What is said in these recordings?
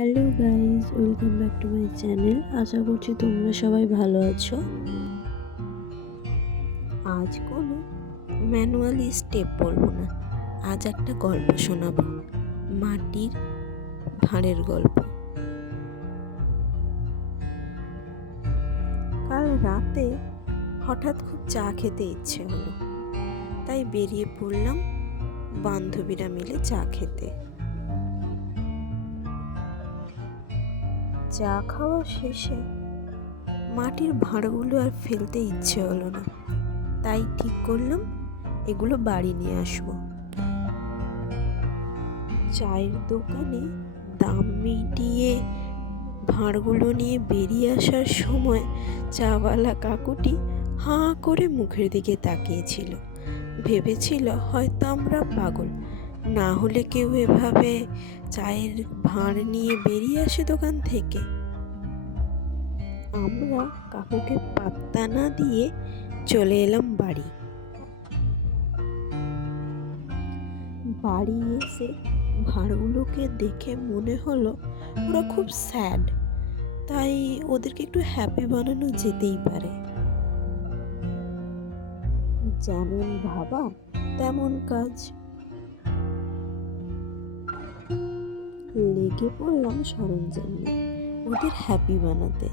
Hello guys, welcome back to my channel. আশা করছি তোমরা সবাই ভালো আছো। আজ কোনো ম্যানুয়ালি স্টেপ বলবো না, আজ একটা গল্প শোনাবো, মাটির ভাঁড়ের গল্প। কাল রাতে হঠাৎ খুব চা খেতে ইচ্ছে হলো, তাই বেরিয়ে পড়লাম বান্ধবীরা মিলে চা খেতে। চা খাওয়া শেষে মাটির ভাঁড়গুলো আর ফেলতে ইচ্ছে হলো না, তাই ঠিক করলাম এগুলো বাড়ি নিয়ে আসবো। চায়ের দোকানে দাম মিটিয়ে ভাঁড়গুলো নিয়ে বেরিয়ে আসার সময় চাওয়ালা কাকুটি হাঁ করে মুখের দিকে তাকিয়েছিল। ভেবেছিল হয়তো আমরা পাগল, না হলে কেউ এভাবে চায়ের ভাঁড় নিয়ে বেরিয়ে আসে দোকান থেকে। আমরা কাকুকে পাত্তা না দিয়ে চলে এলাম বাড়ি। বাড়ি এসে ভাঁড়গুলোকে দেখে মনে হলো ওরা খুব স্যাড, তাই ওদেরকে একটু হ্যাপি বানানো যেতেই পারে। যেমন ভাবা তেমন কাজ, লেগে পড়লাম সরঞ্জাম নিয়ে ওদের হ্যাপি বানাতে।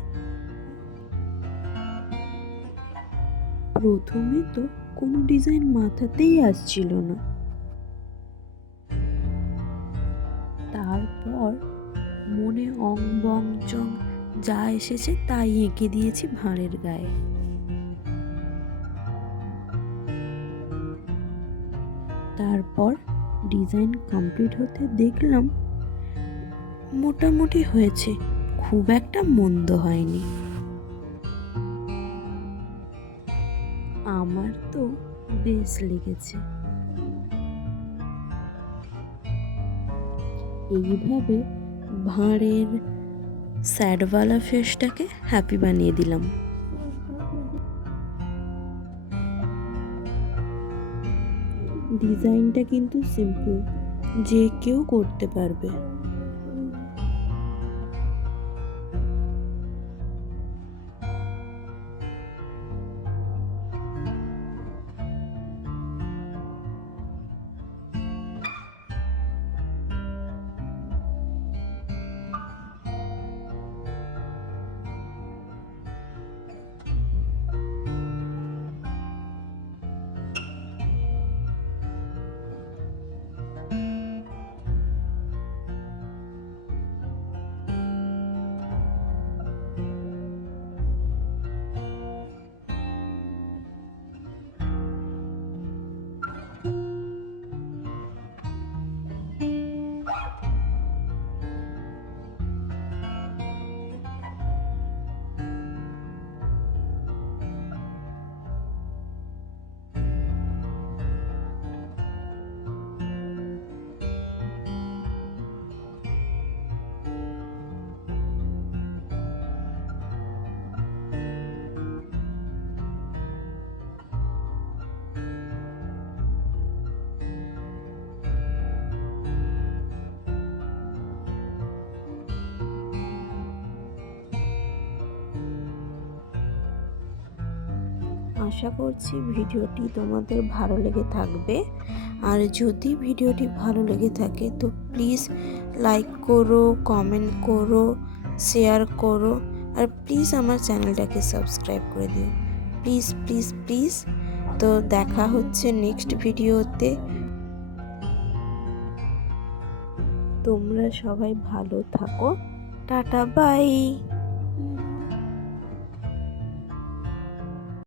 প্রথমে তো কোনো ডিজাইন মাথাতেই আসছিল না, তারপর মনে অং বং চং যা এসেছে তাই এঁকে দিয়েছি ভাঁড়ের গায়ে। তারপর ডিজাইন কমপ্লিট হতে দেখলাম মোটামুটি হয়েছে, খুব একটা মন্দ হয়নি। আমার তো বেশ লেগেছে। এইভাবে ভাঁড়ের স্যাডওয়ালা ফেসটাকে হ্যাপি বানিয়ে দিলাম। ডিজাইনটা কিন্তু সিম্পল, যে কেউ করতে পারবে। আশা করছি ভিডিওটি তোমাদের ভালো লেগে থাকবে। আর যদি ভিডিওটি ভালো লেগে থাকে তো প্লিজ লাইক করো, কমেন্ট করো, শেয়ার করো, আর প্লিজ আমার চ্যানেলটাকে সাবস্ক্রাইব করে দিও, প্লিজ প্লিজ প্লিজ। তো দেখা হচ্ছে নেক্সট ভিডিওতে। তোমরা সবাই ভালো থাকো, টাটা বাই।